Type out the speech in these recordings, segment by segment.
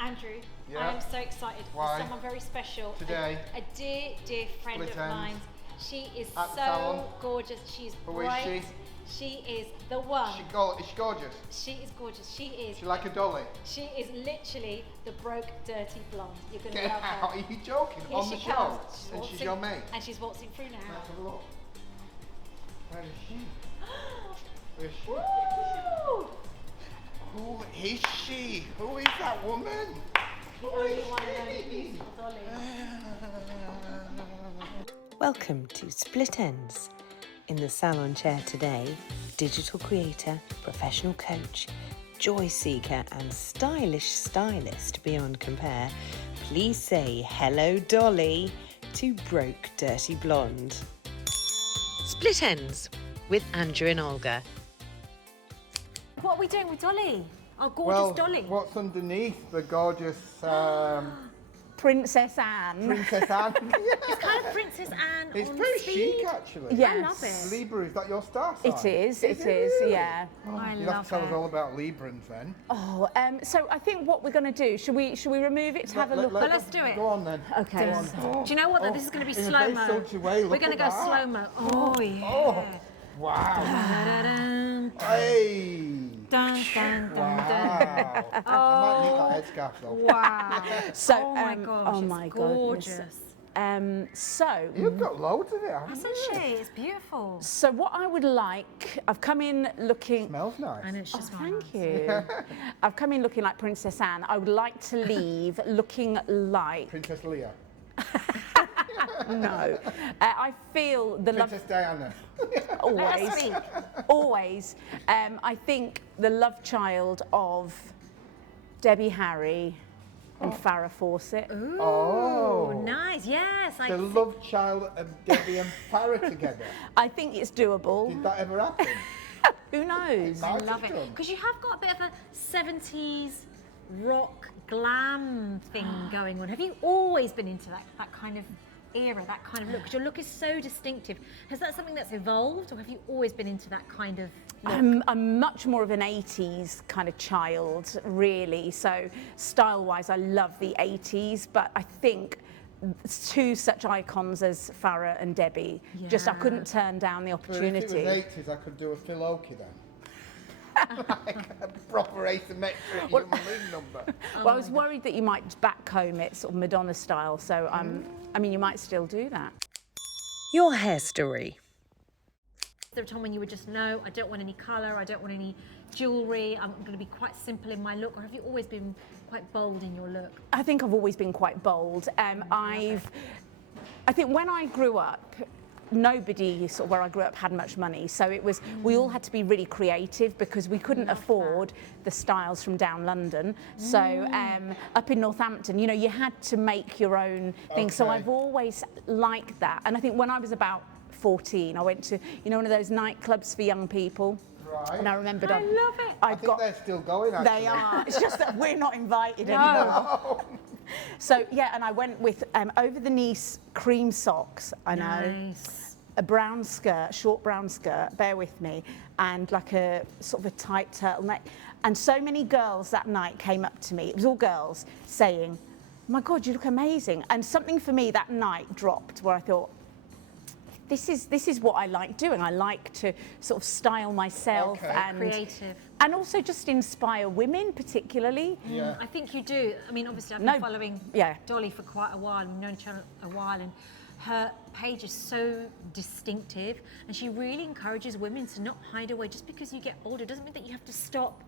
Andrew, Yeah. I am so excited. Why? For someone very special. Today. A dear friend Split of ends. mine. She is At so salon. gorgeous. She's Who is bright. she? She is the one. Is she gorgeous? She is gorgeous. She is. She like a dolly? She is literally the broke, dirty blonde. You're going to Get love out. her. Are you joking? Here On she the show? comes. And she's your mate? And she's waltzing through now. Let's have a look. Where is she? Where is she? Woo! Who is she? Who is that woman? The only one and only beautiful Dolly. Welcome to Split Ends. In the salon chair today, digital creator, professional coach, joy seeker and stylish stylist beyond compare, please say hello Dolly to broke dirty blonde. Split Ends with Andrew and Olga. What are we doing with Dolly? Our gorgeous Dolly. What's underneath the gorgeous Princess Anne. Princess Anne? It's kind of Princess Anne It's on very speed. chic, actually. Yes. I love it. Libra, is that your star sign? It is, it is, really? yeah. Oh, I you'll love have to tell us it. all about Librans then. Oh, so I think what we're going to do, should we remove it to have a look? Well, let's do it. Go on then. Okay. Go on. Do you know what? This is going to be in a slow very mo. sultry way, We're look going to at go that. slow mo. Oh yeah. Oh, wow. Dun, Hey. dun, dun, dun, Wow. dun. I might need that headscarf though. Wow. So, oh my gosh. oh it's my gorgeous. So You've got loads of it, haven't Hasn't you? she? It's beautiful. so what I would like, I've come in looking. Smells nice. And it's just Thank you. I've come in looking like Princess Anne. I would like to leave looking like Princess Leia. no. I feel the love. Princess Diana. Always, speak. always. I think the love child of Debbie Harry and Farrah Fawcett. Oh. Nice. Yes. The love child of Debbie and Farrah together. I think it's doable. Did that ever happen? Who knows? I Might love have it. done. Because you have got a bit of a 70s rock glam thing going on. Have you always been into that kind of era, that kind of look? Because your look is so distinctive. Has that something that's evolved, or have you always been into that kind of look? I'm much more of an 80s kind of child, really. So style-wise, I love the 80s, but I think two such icons as Farrah and Debbie, just I Yeah. couldn't turn down the But if opportunity. it was 80s, I could do a Phil Oakey then. Like a proper asymmetric human league number. Well, I was worried that you might backcomb it sort of Madonna style, so I mean, you might still do that. Your hair story. Is there a time when you were just, no, I don't want any colour, I don't want any jewellery, I'm going to be quite simple in my look, or have you always been quite bold in your look? I think I've always been quite bold. I think when I grew up, nobody sort of where I grew up had much money, so it was we all had to be really creative because we couldn't afford the styles from down London. So up in Northampton, you know, you had to make your own thing. So Okay. I've always liked that. And I think when I was about 14, I went to, you know, one of those nightclubs for young people. Right. And I remembered I love it. I think they're still going, actually. They are. It's just that we're not invited anymore. So yeah, and I went with over the knee cream socks. I know. Nice. A brown skirt, short brown skirt. Bear with me, and like a sort of a tight turtleneck. And so many girls that night came up to me. It was all girls saying, "Oh my God, you look amazing!" And something for me that night dropped where I thought, this is what I like doing. I like to sort of style myself Okay. and Creative. and also just inspire women particularly. Yeah. I think you do. I mean, obviously, I've No, been following yeah. Dolly for quite a while. I've known each other a while, and her page is so distinctive, and she really encourages women to not hide away. Just because you get older doesn't mean that you have to stop.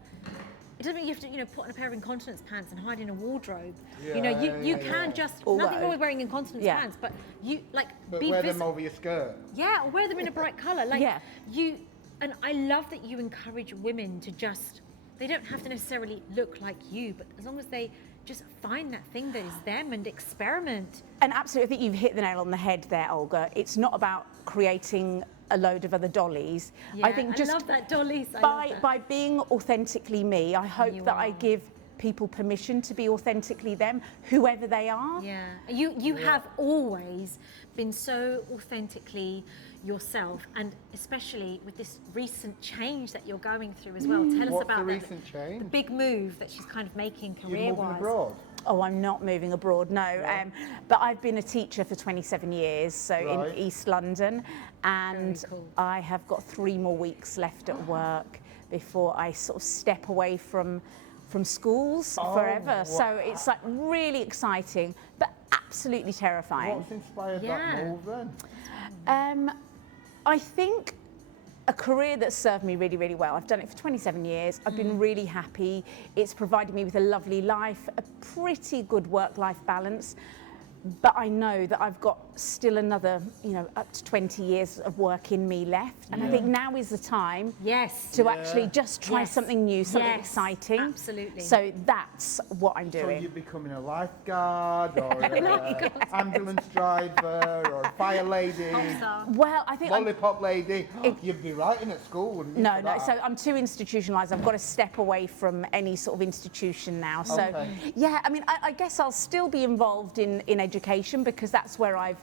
It doesn't mean you have to, you know, put on a pair of incontinence pants and hide in a wardrobe. You know, you can just Although- nothing wrong with wearing incontinence Yeah. pants, but you like But be wear visible. them over your skirt. Yeah, or wear them in a bright colour. Like Yeah. you, and I love that you encourage women to just, they don't have to necessarily look like you, but as long as they just find that thing that is them and experiment. And absolutely, I think you've hit the nail on the head there, Olga. It's not about creating a load of other dollies. Yeah, I think just love that, Dolly. by being authentically me, I hope You that I are. give people permission to be authentically them, whoever they are. Yeah, you have always been so authentically yourself, and especially with this recent change that you're going through as well. Tell us What's about the that, recent change? the big move that she's kind of making You're moving career-wise. abroad? Oh, I'm not moving abroad, no. But I've been a teacher for 27 years, so Right. in East London, and Very cool. I have got 3 more weeks left at work before I sort of step away from schools forever. So it's like really exciting, but absolutely terrifying. What's inspired Yeah. that move then? I think a career that's served me really, really well. I've done it for 27 years. I've been really happy. It's provided me with a lovely life, a pretty good work-life balance. But I know that I've got still another, up to 20 years of work in me left. And I think now is the time Yes. to actually just try Yes. something new, something Yes, exciting. absolutely. So that's what I'm So doing. you're becoming a lifeguard or an ambulance driver or a fire lady, Well, I think I'm lollipop lady. You'd be writing at school, wouldn't you? No, for no. that? So I'm too institutionalised. I've got to step away from any sort of institution now. So, Okay. yeah, I mean, I guess I'll still be involved in education because that's where I've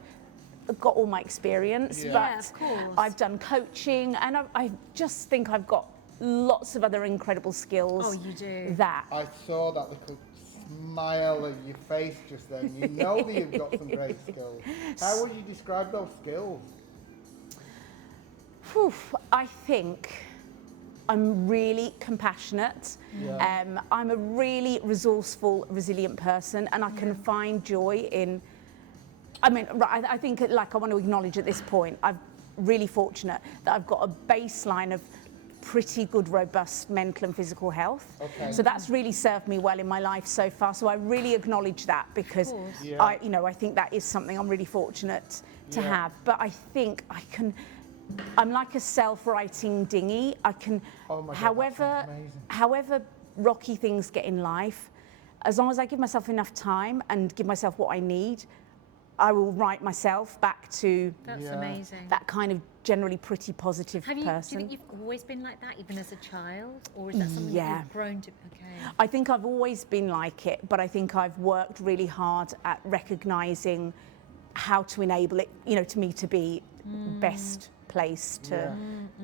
got all my experience. Yeah. But Yeah, of course. I've done coaching, and I just think I've got lots of other incredible skills. Oh, you do. That. I saw that little smile on your face just then. You know that you've got some great skills. How would you describe those skills? Whew, I think I'm really compassionate. Yeah. I'm a really resourceful, resilient person, and I can find joy in. I mean, right, I think, like, I want to acknowledge at this point, I'm really fortunate that I've got a baseline of pretty good, robust mental and physical health. Okay. So that's really served me well in my life so far. So I really acknowledge that because course. Yeah. I think that is something I'm really fortunate to Yeah. have. But I think I'm like a self-writing dinghy. I can, Oh my God, that however, sounds amazing. however rocky things get in life, as long as I give myself enough time and give myself what I need, I will write myself back to That's Yeah. amazing. that kind of generally pretty positive Do you person. think you've always been like that, even as a child, or is that something Yeah. that you've grown to? Okay. I think I've always been like it, but I think I've worked really hard at recognising how to enable it, to me to be best placed to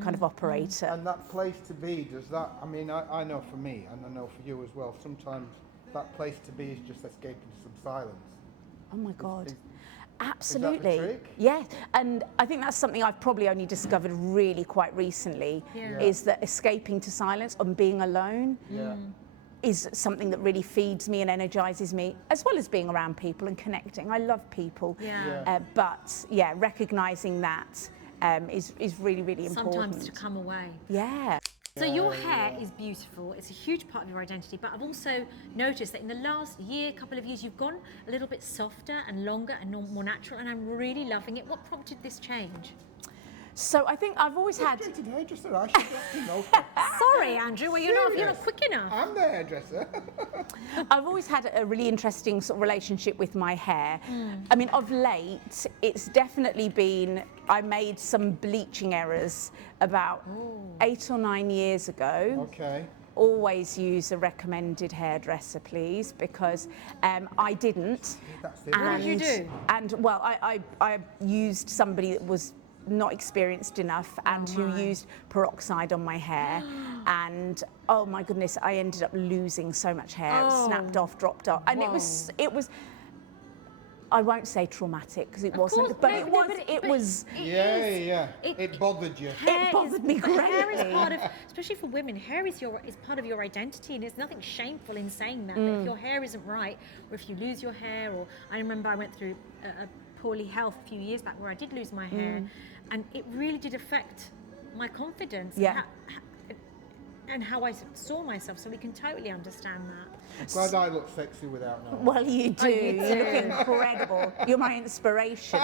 kind of operate at. And that place to be, does that, I mean, I know for me, and I know for you as well, sometimes that place to be is just escaping to some silence. Oh my God. Is- Absolutely. trick? Yeah, and I think that's something I've probably only discovered really quite recently, Yeah. is that escaping to silence and being alone Yeah. is something that really feeds me and energizes me, as well as being around people and connecting. I love people. Yeah. Yeah. But yeah, recognizing that is really, really important. Sometimes to come away. Yeah. So your hair is beautiful. It's a huge part of your identity, but I've also noticed that in the last couple of years, you've gone a little bit softer and longer and more natural, and I'm really loving it. What prompted this change? So I think I've always had. Frustrated hairdresser, I should have to know that. Sorry, Andrew, well, you're not quick enough. I'm the hairdresser. I've always had a really interesting sort of relationship with my hair. I mean, of late, it's definitely been, I made some bleaching errors about 8 or 9 years ago. Okay. Always use a recommended hairdresser, please, because I didn't. That's it. What did you do? And well, I used somebody that was not experienced enough and who used peroxide on my hair, and oh my goodness, I ended up losing so much hair. It snapped off, dropped off, and it was I won't say traumatic because it wasn't, course, but no, it no, was. but It was. Yeah. It- It bothered you. Hair bothered me Hair is greatly. part of, especially for women, hair is part of your identity, and there's nothing shameful in saying that. But if your hair isn't right, or if you lose your hair, or I remember I went through a poorly health a few years back where I did lose my hair, and it really did affect my confidence. Yeah. And how I saw myself, so we can totally understand that. I'm glad I look sexy without knowing. Well, you do. you You look do. incredible. You're my inspiration.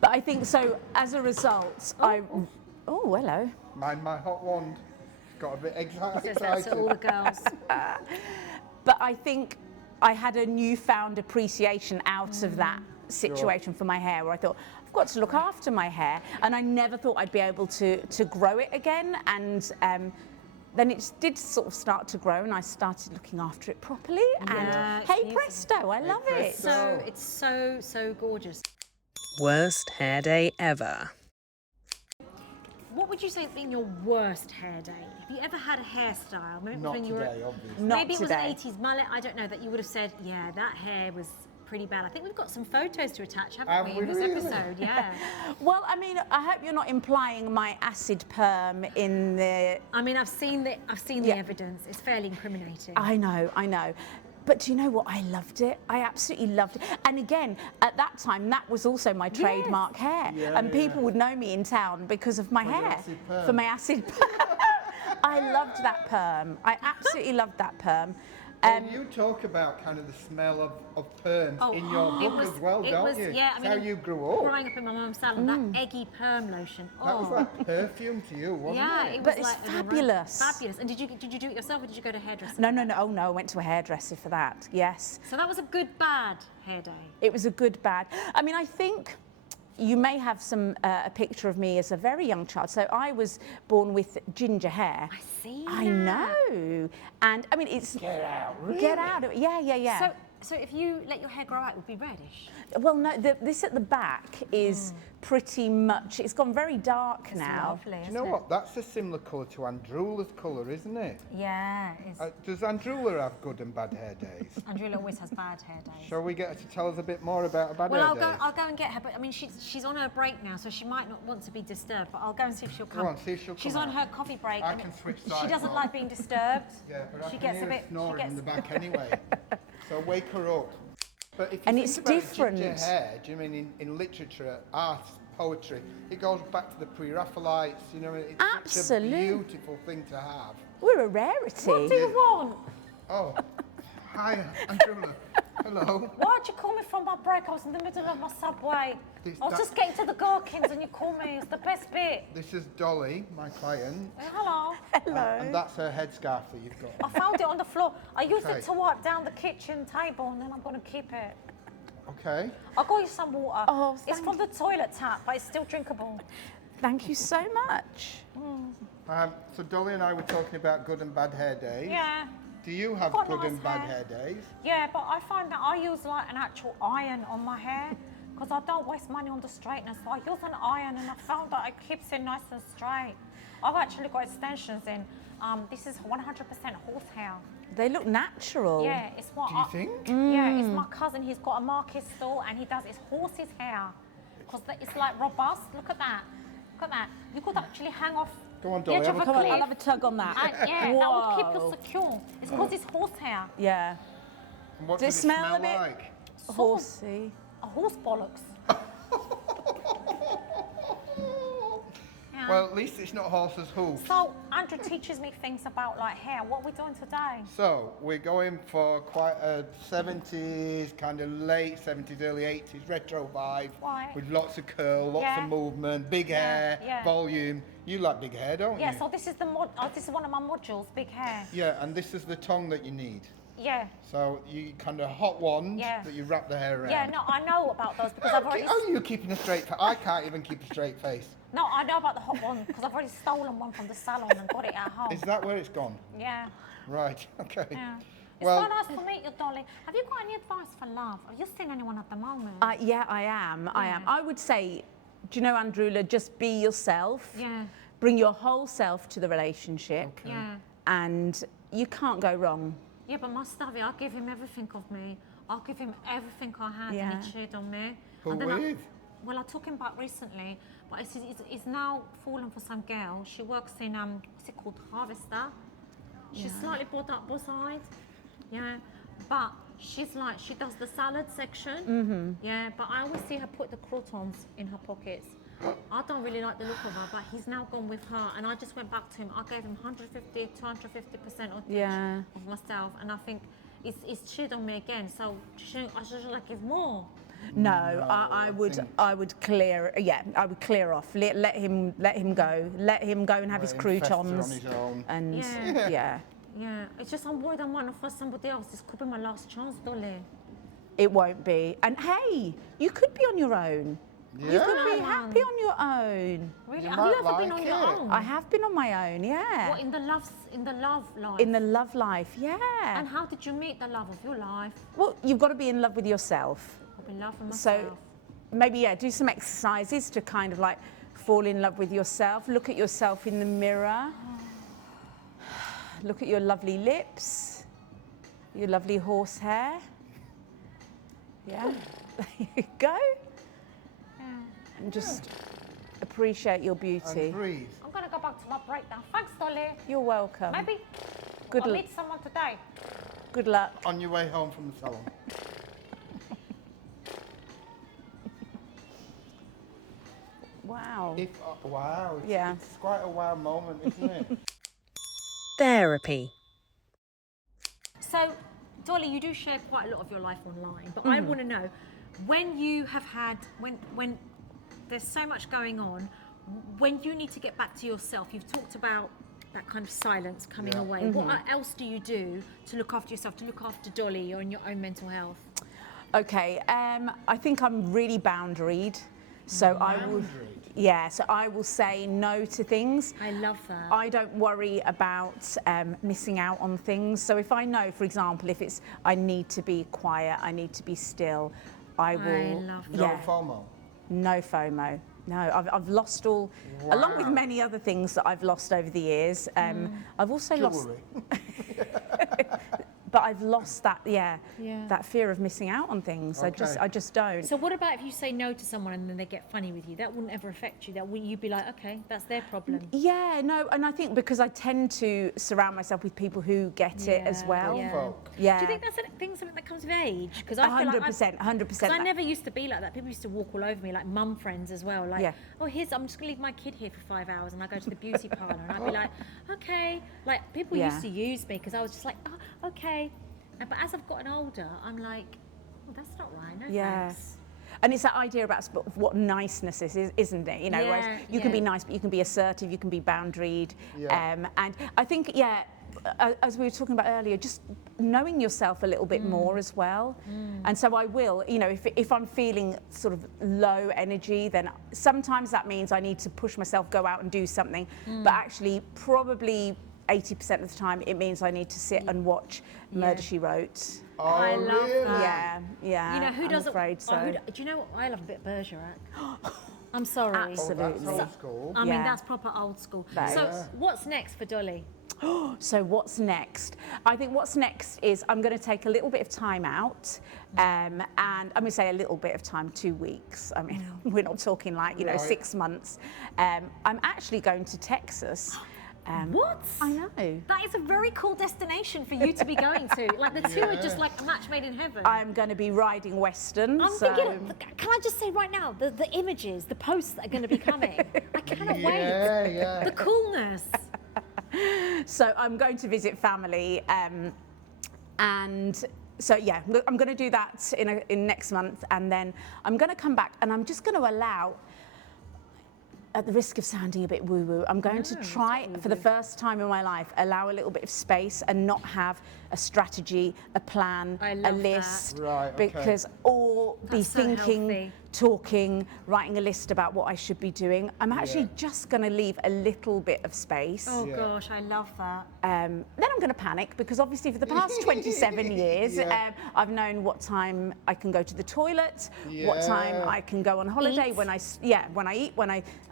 But I think so. As a result, Oh, hello. Mind my hot wand. Got a bit Says that to all the girls. But I think I had a newfound appreciation out of that situation for my hair, where I thought, I've got to look after my hair, and I never thought I'd be able to grow it again. And then it did sort of start to grow, and I started looking after it properly. Yeah, And it's hey beautiful. presto, I love it. presto. It's so gorgeous. Worst hair day ever. What would you say has been your worst hair day? Have you ever had a hairstyle? Maybe Not when you were, today, obviously. Not maybe it was today. an 80s mullet, I don't know, that you would have said, yeah, that hair was pretty bad. I think we've got some photos to attach, haven't Have we, we in this really? episode? Yeah. Well, I mean, I hope you're not implying my acid perm in the. I mean, I've seen the evidence. It's fairly incriminating. I know. But do you know what? I loved it. I absolutely loved it. And again, at that time, that was also my trademark hair. Yeah, and people yeah. would know me in town because of my For your hair. acid perm. For my acid perm. I loved that perm. I absolutely loved that perm. Well, you talk about kind of the smell of perms in your it book was- as well, it don't was- you? Yeah, I It's mean, how you grew up. Growing up in my mum's salon, that eggy perm lotion. That was like perfume to you, wasn't yeah, it? it But was it's like an aroma. fabulous. Fabulous. And did you do it yourself, or did you go to a hairdresser? No. Oh, no, I went to a hairdresser for that. Yes. So that was a good, bad hair day. It was a good bad. I mean, I think you may have a picture of me as a very young child. So I was born with ginger hair. I see. I know. And I mean, it's Get out, really? get out of it. Yeah. So if you let your hair grow out, it would be reddish. Well, no, this at the back is pretty much. It's gone very dark It's now. lovely, Do you isn't know it? what? That's a similar colour to Andrula's colour, isn't it? Yeah, it's, Does Andrula have good and bad hair days? Andrea always has bad hair days. Shall we get her to tell us a bit more about her bad Well, hair days? I'll go and get her, but I mean, she's on her break now, so she might not want to be disturbed. But I'll go and see if she'll come. Go on, see if she'll She's come on out. her coffee break. I and can switch She sides doesn't on. like being disturbed. Yeah, but she I gets can a hear bit. her snoring She gets. in the back anyway. So wake her up. But if you And think it's about ginger different. hair, do you mean in literature, art, poetry, it goes back to the pre-Raphaelites, you know, it's such a Absolutely. beautiful thing to have. We're a rarity. What do you want? Oh, hi, Andrula. Hello. Why'd you call me from my break? I was in the middle of my subway. This- I was that- just getting to the Gherkins and you called me. It's the best bit. This is Dolly, my client, Hello. and that's her headscarf that you've got. I found it on the floor. I used Okay. it to wipe down the kitchen table and then I'm going to keep it. Okay. I'll go you some water. Oh, it's thank from the toilet tap, but it's still drinkable. Thank you so much. So Dolly and I were talking about good and bad hair days. Yeah. Do you have Got good nice and bad hair. hair days? Yeah, but I find that I use like an actual iron on my hair because I don't waste money on the straighteners. So I use an iron and I found that it keeps it nice and straight. I've actually got extensions in. This is 100% horsehair. They look natural. Yeah, it's what Do you think? Yeah, it's my cousin. He's got a market stall and he does his horse's hair because it's like robust. Look at that. Look at that. You could actually hang off Go on, the Dolly, edge have of a a Come on, cliff. I'll have a tug on that. And, yeah, that would keep Whoa. you secure. It's because it's horsehair. Yeah. And what Does does it it smell a bit- like? Horsey. A horse bollocks. Yeah. Well, at least it's not horse's hoof. So Andrew teaches me things about like hair. What are we doing today? So we're going for quite a 70s, kind of late 70s, early 80s retro vibe Right. with lots of curl, lots Yeah. of movement, big hair, yeah. volume. You like big hair, don't Yeah. you? So this is this is one of my modules, big hair. Yeah, and this is the tongue that you need. Yeah. So you kind of hot ones Yeah. that you wrap the hair around. Yeah. No, I know about those because I've already. How are you keeping a straight face? I can't even keep a straight face. No, I know about the hot one because I've already stolen one from the salon and got it at home. Is that where it's gone? Yeah. Right, okay. Yeah. It's Well- so nice to meet you, Dolly. Have you got any advice for love? Are you seeing anyone at the moment? Yeah, I am. I am. Yeah. I would say, do you know, Andrula, just be yourself. Yeah. Bring your whole self to the relationship. Okay. Yeah. And you can't go wrong. Yeah, but my Stubby, I give him everything of me. I'll give him everything I had Yeah. and he cheated on me. Who And then with? Well, I took him back recently, but he's now fallen for some girl. She works in, what's it called, Harvester. She's slightly bought up side. Yeah, but she's like, she does the salad section. Mm-hmm. Yeah, but I always see her put the croutons in her pockets. I don't really like the look of her, but he's now gone with her, and I just went back to him. I gave him 150, 250% of Yeah. of myself, and I think it's cheated on me again. So I should like give more. No, I I would think- I would clear. Yeah, I would clear off. Let him go. Let him go and have his Let him fester on croutons. his own. And Yeah. yeah, Yeah, it's just I'm worried I might not find somebody else. This could be my last chance, Dolly. it won't be. And hey, you could be on your own. Yeah. You could be happy on your own. Really? You Have might you ever been like on your it. own? I have been on my own, yeah. What, in the love life? In the love life, yeah. And how did you meet the love of your life? Well, you've got to be in love with yourself. I've been loving myself. So maybe, yeah, do some exercises to kind of like fall in love with yourself. Look at yourself in the mirror. Look at your lovely lips, your lovely horse hair. Yeah, there you go. And just appreciate your beauty. And breathe. I'm gonna go back to my break now. Thanks, Dolly. You're welcome. Maybe Good I'll luck. meet someone today. Good luck. On your way home from the salon. Wow. Wow. Yeah. It's quite a wow moment, isn't it? Therapy. So, Dolly, you do share quite a lot of your life online, but I want to know when you have had when there's so much going on, when you need to get back to yourself. You've talked about that kind of silence coming Yeah. away. What else do you do to look after yourself, to look after Dolly or in your own mental health? Okay, I think I'm really boundaried. So I will, Boundaried? yeah, so I will say no to things. I love that. I don't worry about missing out on things. So if I know, for example, if it's I need to be quiet, I need to be still, I will. love No yeah, FOMO. no FOMO. No, I've lost all, along with Wow. many other things that I've lost over the years. I've also lost, Jewellery. but I've lost that, Yeah. that fear of missing out on things. Okay. I just don't. So what about if you say no to someone and then they get funny with you? That wouldn't ever affect you. That wouldn't you be like, okay, that's their problem? Yeah, no, and I think because I tend to surround myself with people who get it as Yeah, well. yeah. Folk. Yeah. Do you think that's something that comes with age? Because I feel like 100%, 100%. Because I never used to be like that. People used to walk all over me, like mum friends as well. Like, Yeah. oh, I'm just gonna leave my kid here for 5 hours, and I go to the beauty parlour, and I'd be like, okay. Like people Yeah. used to use me because I was just like, oh, okay. But as I've gotten older, I'm like, oh, that's not right. No Yeah. thanks. And it's that idea about what niceness is, isn't it? You know, Yeah, whereas you can be yeah. nice, but you can be assertive, you can be boundaried. Yeah. And I think, yeah, as we were talking about earlier, just knowing yourself a little bit more as well. And so I will, you know, if I'm feeling sort of low energy, then sometimes that means I need to push myself, go out and do something. But actually, probably 80% of the time, it means I need to sit and watch Murder, She Wrote. Oh, I love really? that. Yeah. You know who I'm doesn't? afraid so. Do you know what? I love a bit of Bergerac. I'm sorry. Oh, that's Absolutely. old school. I mean, Yeah. that's proper old school. That So, is. what's next for Dolly? So what's next? I think what's next is I'm going to take a little bit of time out, and I'm going to say a little bit of time, 2 weeks. I mean, we're not talking like, you know, Right. 6 months. I'm actually going to Texas. What? I know. That is a very cool destination for you to be going to. Like the two are just like a match made in heaven. I'm going to be riding Western. I'm so thinking, can I just say right now, the images, the posts that are going to be coming, I cannot wait. Yeah. The coolness. So I'm going to visit family, and so yeah, I'm going to do that in next month, and then I'm going to come back, and I'm just going to allow, at the risk of sounding a bit woo-woo, I'm going to try, for the first time in my life, allow a little bit of space and not have a strategy, a plan, I a love that. list, Right, okay. because or be That's so thinking, healthy. talking, writing a list about what I should be doing. I'm actually just going to leave a little bit of space. Oh Yeah. gosh, I love that. Then I'm going to panic because obviously for the past 27 years, Yeah. I've known what time I can go to the toilet, what time Yeah. I can go on holiday, Eat. when I eat,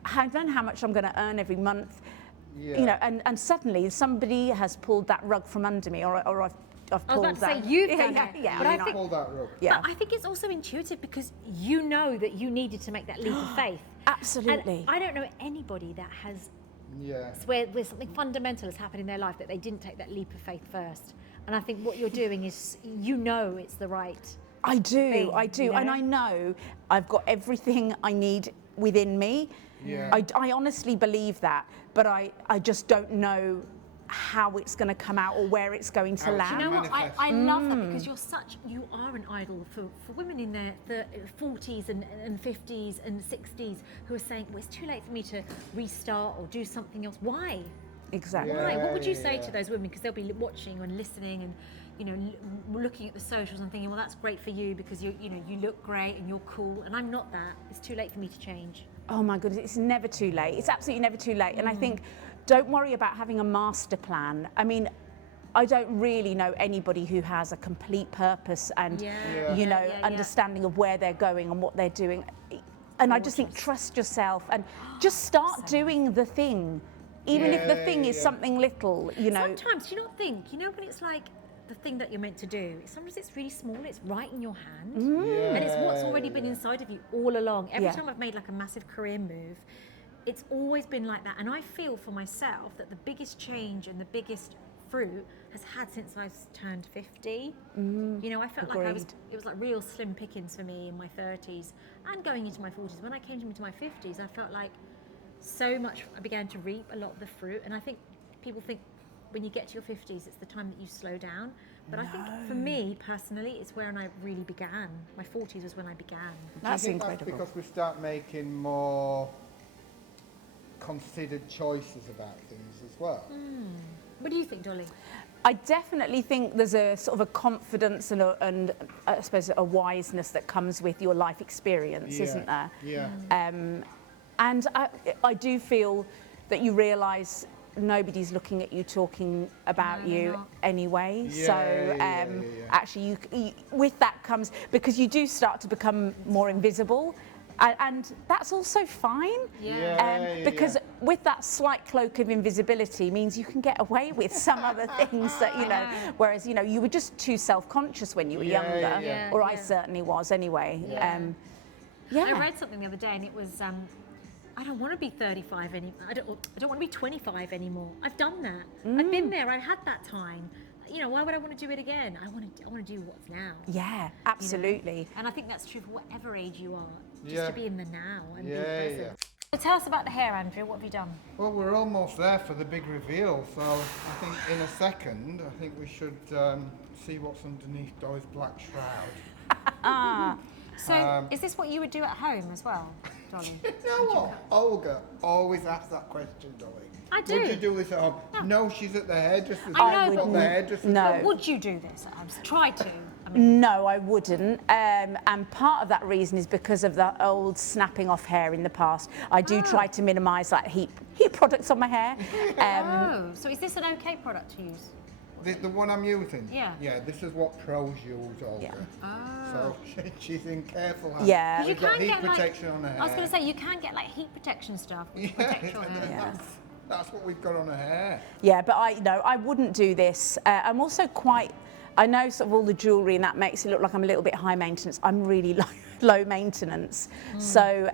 I known how much I'm going to earn every month. Yeah. You know, and suddenly somebody has pulled that rug from under me, or I've I was pulled about to say that. you've yeah, done yeah, it. yeah, But I I mean, think- Pull that rug. yeah. But I think it's also intuitive because you know that you needed to make that leap of faith. Absolutely. And I don't know anybody that has Yeah. where something fundamental has happened in their life that they didn't take that leap of faith first. And I think what you're doing is, you know, it's the right. I do, thing, you and know? I know I've got everything I need within me. Yeah. I honestly believe that, but I just don't know how it's going to come out or where it's going to How it's land. You know what? Manifest. I love that because you are an idol for women in their 40s and 50s and 60s who are saying, well, it's too late for me to restart or do something else. Why? Exactly. Why? What would you Yeah, say yeah. to those women? Because they'll be watching and listening and, you know, looking at the socials and thinking, well, that's great for you because you look great and you're cool, and I'm not that. It's too late for me to change. Oh my goodness, it's never too late. It's absolutely never too late. And I think, don't worry about having a master plan. I mean, I don't really know anybody who has a complete purpose and, Yeah. you know, Yeah, yeah. understanding of where they're going and what they're doing. And I just think trust yourself and just start doing the thing. Even if the thing is Yeah. something little, you know. Sometimes, do you not think, you know, when it's like the thing that you're meant to do, sometimes it's really small, it's right in your hand, and it's what's already been inside of you all along. Every Yeah. time I've made like a massive career move, it's always been like that. And I feel for myself that the biggest change and the biggest fruit has had since I've turned 50. You know, I felt like Agreed. it was like real slim pickings for me in my 30s and going into my 40s. When I came into my 50s, I felt like so much, I began to reap a lot of the fruit. And I think people think when you get to your 50s, it's the time that you slow down. But I think for me personally, it's when I really began. My 40s was when I began. That's Do you think incredible. That's because we start making more considered choices about things as well. What do you think, Dolly? I definitely think there's a sort of a confidence and I suppose a wiseness that comes with your life experience, isn't there? Yeah. And I do feel that you realise nobody's looking at you talking about No, they're you not. anyway. Yeah, So yeah. actually, with that comes, because you do start to become more invisible. And that's also fine, because with that slight cloak of invisibility means you can get away with some other things that, you know, whereas, you know, you were just too self-conscious when you were younger, yeah. or I certainly was anyway. I read something the other day, and it was, I don't want to be 35 anymore. I don't want to be 25 anymore. I've done that. I've been there. I had that time. You know, why would I want to do it again? I want to do what's now. Yeah, absolutely. And I think that's true for whatever age you are. Just Yeah. to be in the now and be Yeah, present. yeah. So tell us about the hair, Andrew. What have you done? Well, we're almost there for the big reveal, so I think in a second, I think we should see what's underneath Dolly's black shroud. So is this what you would do at home as well, Dolly? You know what? Olga always asks that question, Dolly. I do. Would you do this at home? No, she's at the hairdresser's. I know, She's but got the hairdresser's. no. But would you do this at home? Try to. I mean, No, I wouldn't. And part of that reason is because of the old snapping off hair in the past. I do try to minimise like heat products on my hair. so is this an okay product to use? The one I'm using? Yeah. Yeah, this is what pros use, Olga. Yeah. So she's in careful hands. Yeah. 'Cause you We've got can heat get protection like, on her hair. I was going to say, you can get like heat protection stuff which protect your hair. That's what we've got on her hair. Yeah, but I wouldn't do this. I'm also quite, I know sort of all the jewellery and that makes it look like I'm a little bit high maintenance. I'm really low maintenance. So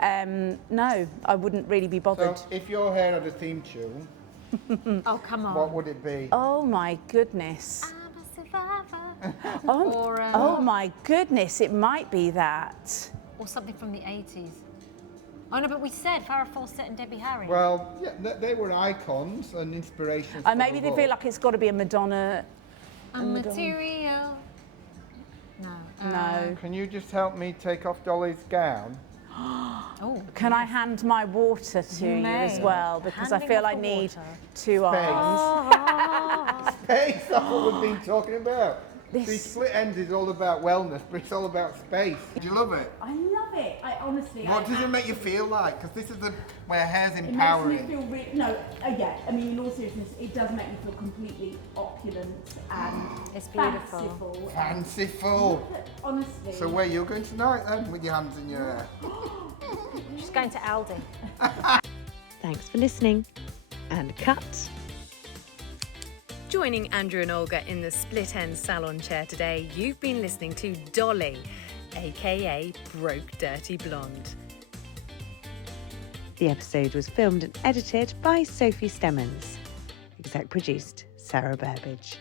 no, I wouldn't really be bothered. So if your hair had a theme tune, Oh, come on. what would it be? Oh my goodness. I'm a survivor. Oh my goodness, it might be that. Or something from the 80s. Oh no, but we said Farrah, Fawcett and Debbie Harry. Well, yeah, they were icons and inspirations. And maybe for they the feel look. like it's got to be a Madonna. a material. No. No. Can you just help me take off Dolly's gown? Oh, Can I hand my water to you as may. well? Because Handing I feel off I the need water. 2 arms. Space, that's what we've been talking about. This- See, Split Ends is all about wellness, but it's all about space. Do you love it? I love it. I honestly. What does it make you feel like? Because this is where hair's It makes empowering. me feel yeah. I mean, in all seriousness, it does make me feel completely opulent and It's beautiful. fanciful. Fanciful. Look at- honestly. So where you going tonight then, with your hands in your hair? She's going to Aldi. Thanks for listening. And cut. Joining Andrew and Olga in the split end salon chair today, you've been listening to Dolly, aka Broke Dirty Blonde. The episode was filmed and edited by Sophie Stemmons. Exec produced Sarah Burbage.